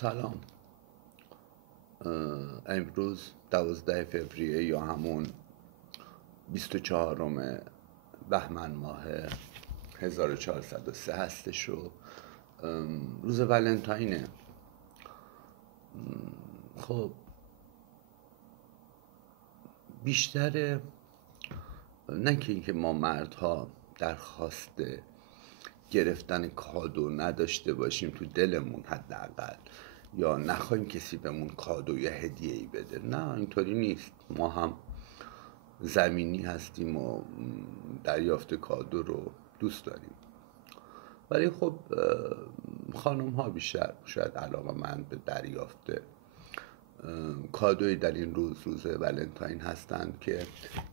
سلام. امروز 12 فوریه یا همون 24 بهمن ماه 1403 هستش و روز ولنتاینه. خب بیشتر نه که اینکه ما مردها درخواست گرفتن کادو نداشته باشیم تو دلمون حداقل، یا نخواهیم کسی بهمون کادو یا هدیه ای بده، نه اینطوری نیست. ما هم زمینی هستیم و دریافت کادو رو دوست داریم، ولی خب خانم ها بیشتر شاید علاقه من به دریافت کادوی در این روز ولنتاین هستند که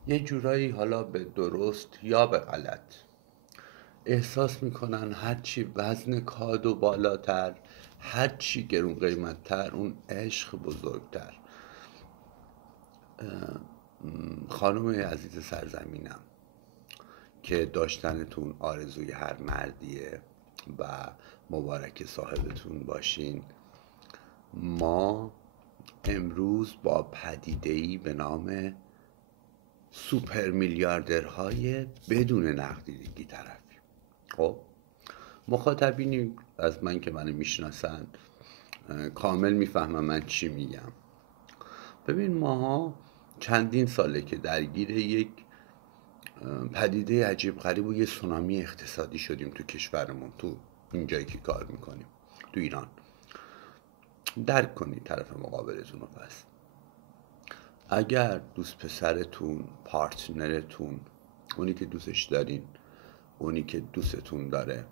یه جورایی، حالا به درست یا به غلط، احساس میکنن هرچی وزن کادو بالاتر، هرچی گرون قیمتتر، اون عشق بزرگتر. خانم عزیز سرزمینم که داشتنتون آرزوی هر مردیه و مبارک صاحبتون باشین، ما امروز با پدیده‌ای به نام سوپر میلیاردرهای بدون نقدینگی طرفیم. خب مخاطبینی از من که منو میشناسن کامل میفهمم من چی میگم. ببین، ماها چندین ساله که درگیر یک پدیده عجیب غریب و یه سونامی اقتصادی شدیم تو کشورمون، تو این جایی که کار میکنیم، تو ایران. درک کنید طرف مقابلتون رو. پس اگر دوست پسرتون، پارتنرتون، اونی که دوستش دارین، اونی که دوستتون داره،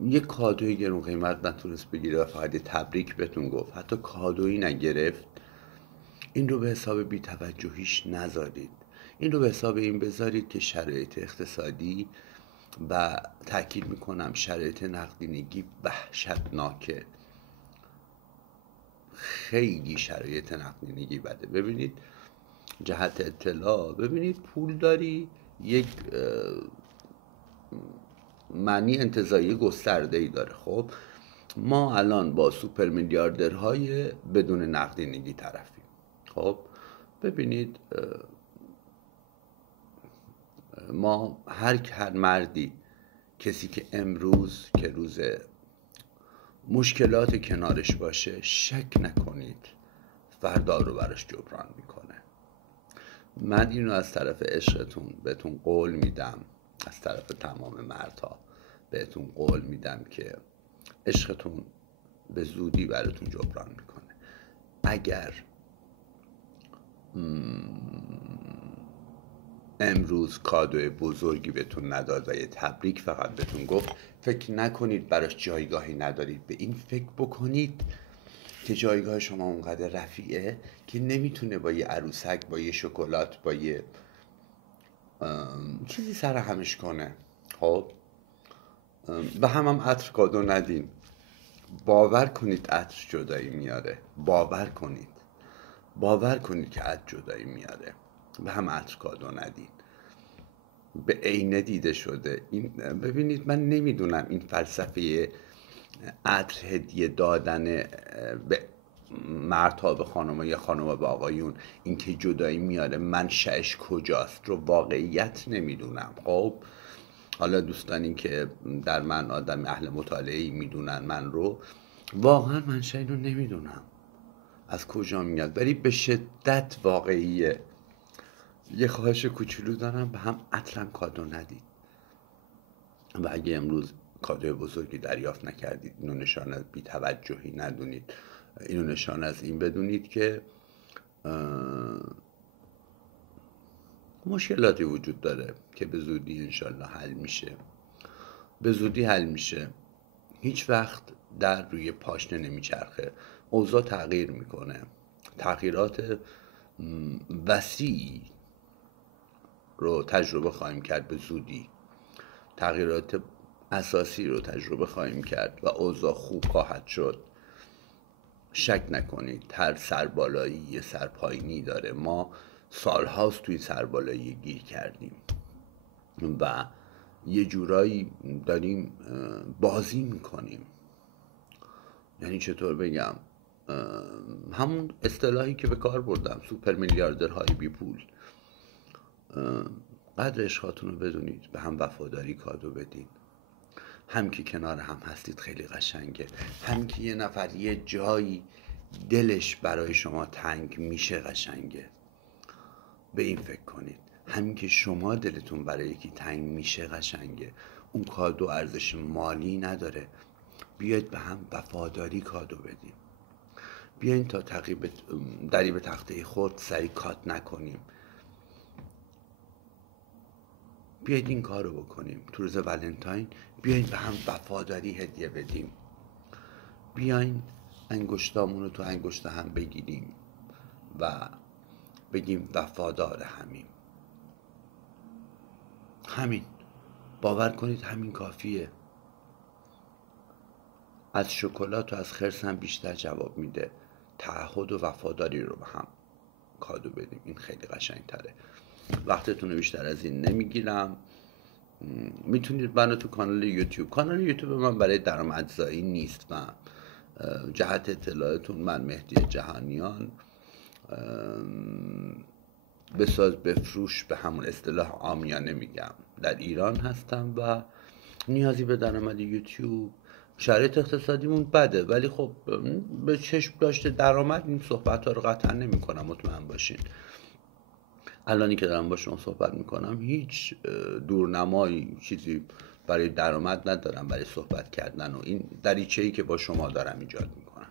یک کادوی گرون قیمت نتونست بگیره و فقط تبریک بهتون گفت، حتی کادویی نگرفت، این رو به حساب بی‌توجهیش نذارید. این رو به حساب این بذارید که شرایط اقتصادی و تأکید میکنم شرایط نقدینگی وحشتناکه. خیلی شرایط نقدینگی بده. ببینید، جهت اطلاع، ببینید پول داری یک معنی انتزاعی گسترده ای داره. خب ما الان با سوپر میلیاردرهای بدون نقدینگی طرفیم. خب ببینید، ما هر مردی، کسی که امروز که روز مشکلات کنارش باشه، شک نکنید فردا رو براش جبران میکنه. من اینو از طرف عشقتون بهتون قول میدم، از طرف تمام مردها بهتون قول میدم که عشقتون به زودی براتون جبران میکنه. اگر امروز کادوی بزرگی بهتون نداد و یه تبریک فقط بهتون گفت، فکر نکنید براش جایگاهی ندارید. به این فکر بکنید که جایگاه شما اونقدر رفیعه که نمیتونه با یه عروسک، با یه شکلات، با یه چیزی سر همش کنه. خب و هم عطر کادو ندین. باور کنید عطر جدایی میاره. باور کنید که عطر جدایی میاره. به هم عطر کادو ندین. به عینه دیده شده. این ببینید، من نمیدونم این فلسفه عطر هدیه دادن به مردها به خانم‌ها یا خانم‌ها به آقایون، این که جدایی میاره، منشأش کجاست رو واقعیت نمیدونم. خب حالا دوستانی که در من آدم اهل مطالعه‌ای میدونن من رو، واقعا منشأ اینو نمیدونم از کجا میاد، ولی به شدت واقعیه. یه خواهش کوچولو دارم، به هم عطرم کادو ندید. و اگه امروز کادوی بزرگی دریافت نکردید، اینو نشان از بی‌توجهی ندونید. اینو نشان از این بدونید که مشکلاتی وجود داره که به زودی انشالله حل میشه. هیچ وقت در روی پاشنه نمیچرخه. اوضاع تغییر میکنه. تغییرات وسیعی رو تجربه خواهیم کرد به زودی. تغییرات اساسی رو تجربه خواهیم کرد و اوضاع خوب خواهد شد. شک نکنید هر سربالایی یه سرپایینی داره. ما سالهاست توی سربالایی گیر کردیم و یه جورایی داریم بازی میکنیم. یعنی چطور بگم، همون اصطلاحی که به کار بردم، سوپر میلیاردرهای بی پول. قدر عشقاتون رو بدونید، به هم وفاداری کادو بدین. هم که کنار هم هستید خیلی قشنگه، هم که یه نفر یه جایی دلش برای شما تنگ میشه قشنگه. به این فکر کنید، همین که شما دلتون برای یکی تنگ میشه قشنگه. اون کادو ارزش مالی نداره. بیاید به هم وفاداری کادو بدیم. بیاین تا دری به تخته خود سری کات نکنیم. بیاید این کار رو بکنیم. تو روز ولنتاین بیاین به هم وفاداری هدیه بدیم. بیاین انگشتامون رو تو انگشت هم بگیریم و بگیم وفادار همین. باور کنید همین کافیه. از شکلات و از خرس هم بیشتر جواب میده. تعهد و وفاداری رو به هم کادو بدیم. این خیلی قشنگ تره. وقتتون رو بیشتر از این نمیگیرم. میتونید منو تو کانال یوتیوب من برای درآمدزایی نیست و جهت اطلاعتون، من مهدی جهانیان، بساز بفروش به همون اصطلاح عامیانه میگم، در ایران هستم و نیازی به درآمد یوتیوب، شرایط اقتصادیمون بده ولی خب به چشم داشته درآمد این صحبت ها رو قطعا نمی کنم، مطمئن باشین. الانی که دارم با شما صحبت میکنم هیچ دورنمایی چیزی برای درآمد ندارم برای صحبت کردن و این دریچه‌ای که با شما دارم ایجاد میکنم.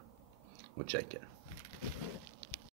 متشکرم.